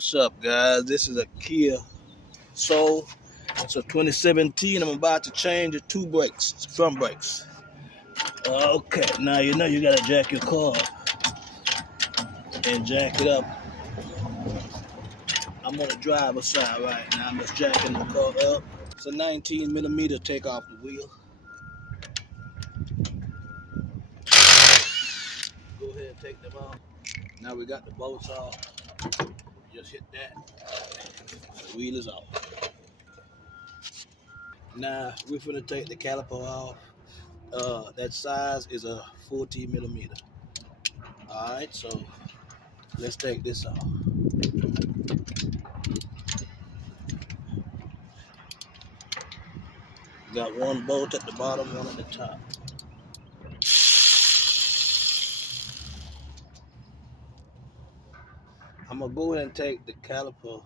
What's up, guys? This is a Kia Soul. It's a 2017. I'm about to change the two brakes, front brakes. Okay, now you know you gotta jack your car up and jack it up. I'm on the driver's side right now. I'm just jacking the car up. It's a 19 millimeter take off the wheel. Go ahead and take them off. Now we got the bolts off. Just hit that. The wheel is off. Now we're gonna take the caliper off. That size is a 14 millimeter. Alright, so let's take this off. Got one bolt at the bottom, one at the top. I'm gonna go ahead and take the caliper.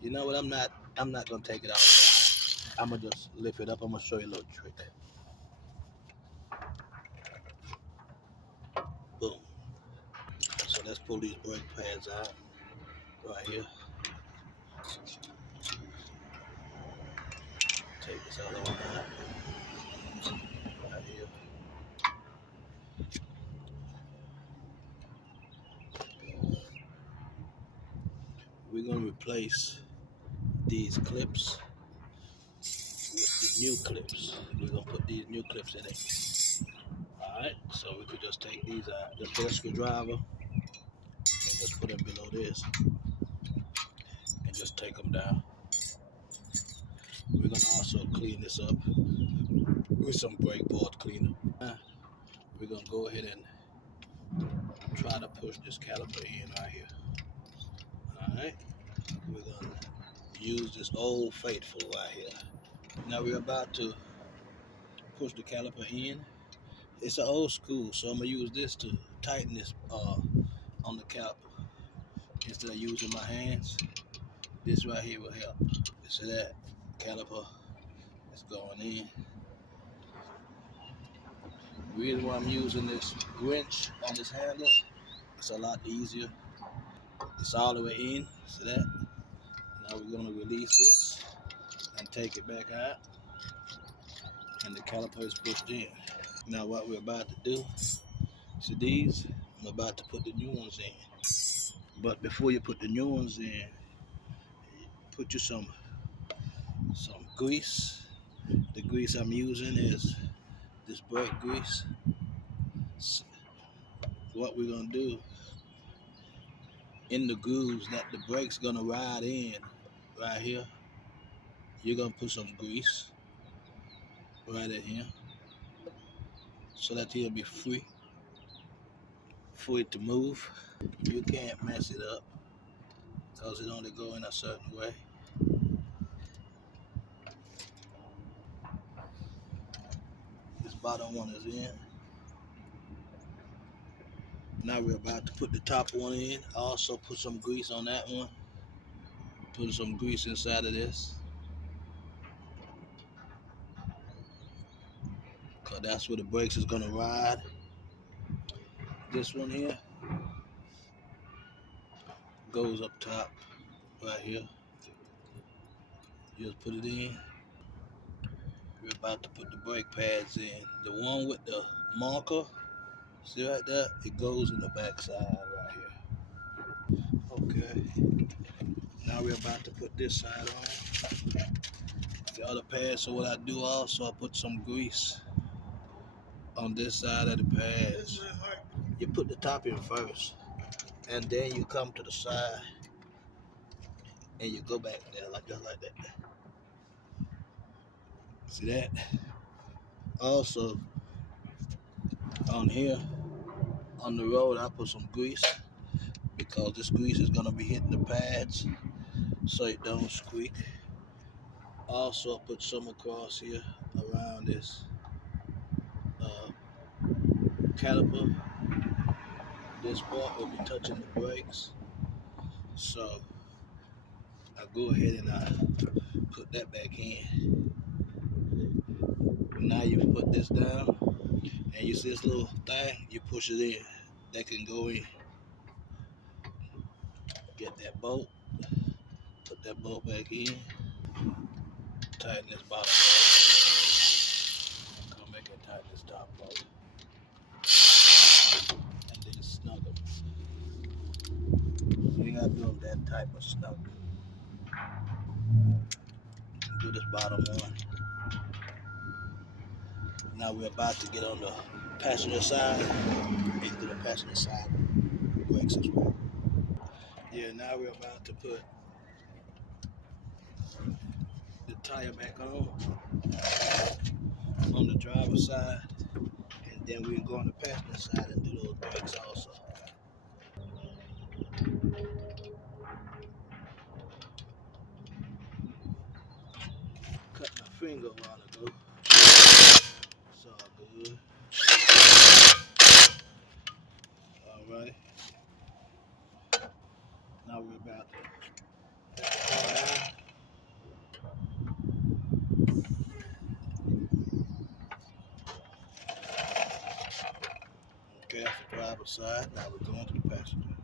You know what? I'm not gonna take it out. I'm gonna just lift it up. I'm gonna show you a little trick. Boom. So let's pull these brake pads out right here. Take this other one out right here. We're gonna replace these clips with the new clips. We're gonna put these new clips in it. Alright, so we could just take these out. Just get a screwdriver and just put them below this and just take them down. We're gonna also clean this up with some brake board cleaner. We're gonna go ahead and try to push this caliper in right here. Alright, we're gonna use this Old Faithful right here. Now we're about to push the caliper in. It's an old school, so I'm gonna use this to tighten this on the caliper instead of using my hands. This right here will help. See that caliper is going in. The reason why I'm using this wrench on this handle, it's a lot easier. It's all the way in. See that? Now we're going to release this and take it back out, and the caliper is pushed in. Now what we're about to do, see these? I'm about to put the new ones in. But before you put the new ones in, put you some grease. The grease I'm using is this brake grease. What we're gonna do, in the grooves that the brake's gonna ride in, right here, you're gonna put some grease right in here, so that he'll be free for it to move. You can't mess it up, because it only go in a certain way. This bottom one is in. Now we're about to put the top one in. I also put some grease on that one. Put some grease inside of this, because that's where the brakes is gonna ride. This one here goes up top right here. Just put it in. We're about to put the brake pads in. The one with the marker, see right there? It goes in the back side right here. Okay. Now we're about to put this side on. The other pad. So what I do also, I put some grease on this side of the pads. You put the top in first, and then you come to the side, and you go back there like that, like that. See that? Also, on here, on the road, I put some grease, because this grease is gonna be hitting the pads so it don't squeak. Also, put some across here around this caliper. This part will be touching the brakes, so I go ahead and I put that back in. Now you put this down, and you see this little thing, you push it in. That can go in. Get that bolt, put that bolt back in, tighten this bottom bolt, come back and tighten this top bolt, and then snug them. You gotta do them that type of snug. Do this bottom one. Now we're about to get on the passenger side, and do the passenger side brakes as well. Yeah, now we're about to put the tire back on the driver's side, and then we'll go on the passenger side and do those brakes also. Cut my finger a while ago. It's all good. Alright. Now we're about to let the car out. Okay, that's the driver's side. Now we're going to the passenger.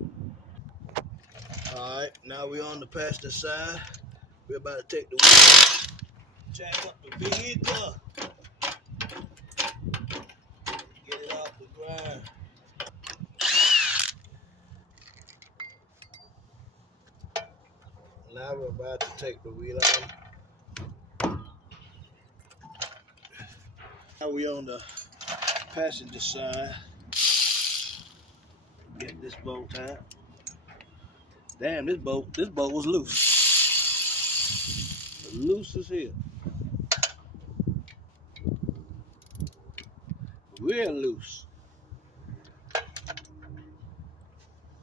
Alright, now we're on the passenger side. We're about to take the wheel, jack up the vehicle, get it off the ground. Now we're about to take the wheel out. Now we're on the passenger side. Get this bolt tight. Damn, this bolt was loose. Loose as hell. Real loose.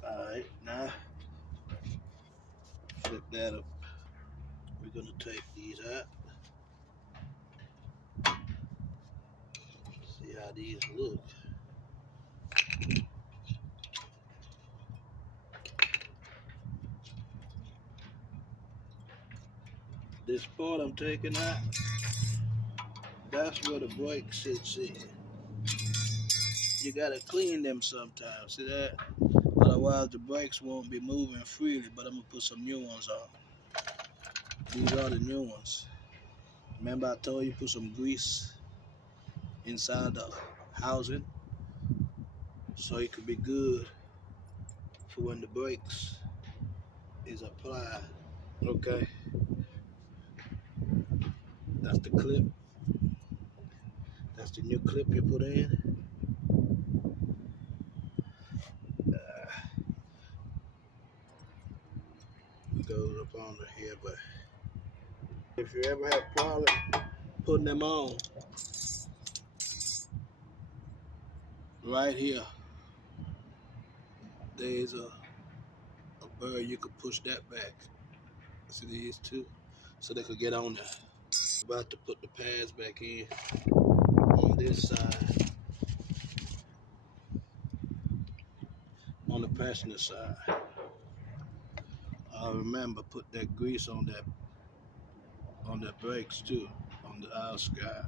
Alright, now flip that up. We're gonna take these out. See how these look. This part I'm taking out, that's where the brake sits in. You gotta clean them sometimes, see that? Otherwise the brakes won't be moving freely, but I'm gonna put some new ones on. These are the new ones. Remember I told you put some grease inside the housing so it could be good for when the brakes is applied. Okay. That's the clip. That's the new clip you put in. It goes up under here, but if you ever have problem putting them on, right here, there's a bird you could push that back. See these two? So they could get on there. About to put the pads back in on this side, on the passenger side. Remember, put that grease on the brakes too, on the outside.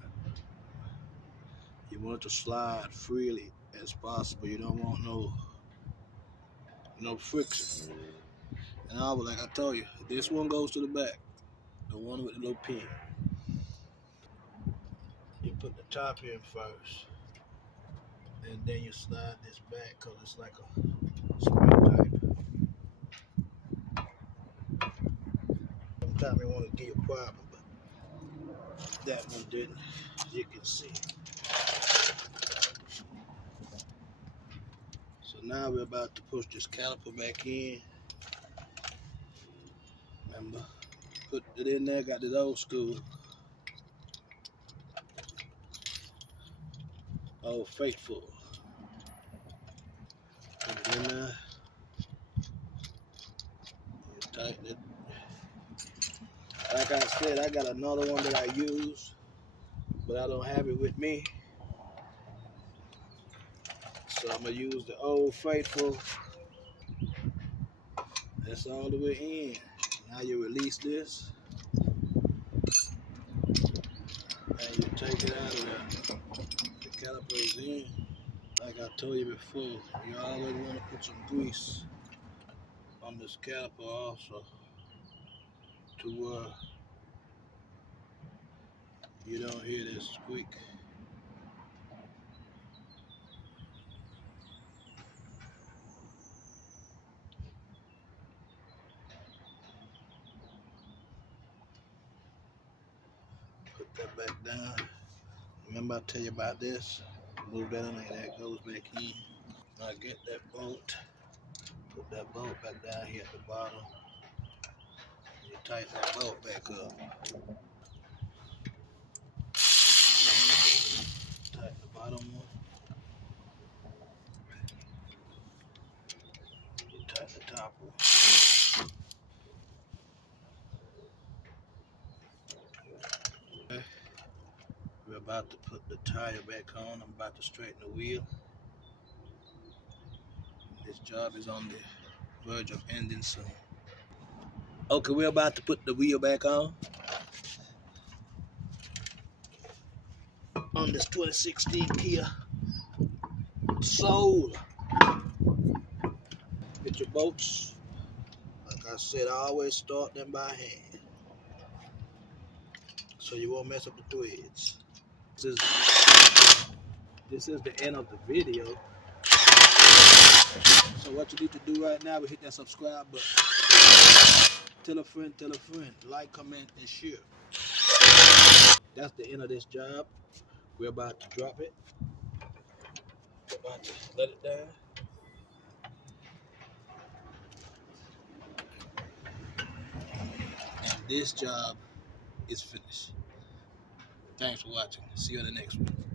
You want it to slide freely as possible. You don't want no friction. And like I told you, this one goes to the back, the one with the little pin. You put the top in first, and then you slide this back because it's like a spring type. Sometimes you want to give you a problem, but that one didn't, as you can see. So now we're about to push this caliper back in. Remember, put it in there, got this old school, old faithful. Put it in there. You tighten it. Like I said, I got another one that I use, but I don't have it with me. So I'm gonna use the old faithful. That's all the way in. Now you release this, and you take it out of there. The caliper is in. Like I told you before, you always want to put some grease on this caliper also to you don't hear this squeak. Put that back down. Remember I tell you about this? Move that in there, that goes back in. Now get that bolt, put that bolt back down here at the bottom. You tighten that bolt back up. Tighten the bottom one. You tighten the top one. Okay. We're about to put the tire back on. I'm about to straighten the wheel. This job is on the verge of ending soon. Okay, we're about to put the wheel back on this 2016 Kia Soul. Get your bolts. Like I said, I always start them by hand, so you won't mess up the threads. This is the end of the video. So what you need to do right now is hit that subscribe button. Tell a friend, like, comment, and share. That's the end of this job. We're about to drop it. We're about to let it down. And this job is finished. Thanks for watching. See you on the next one.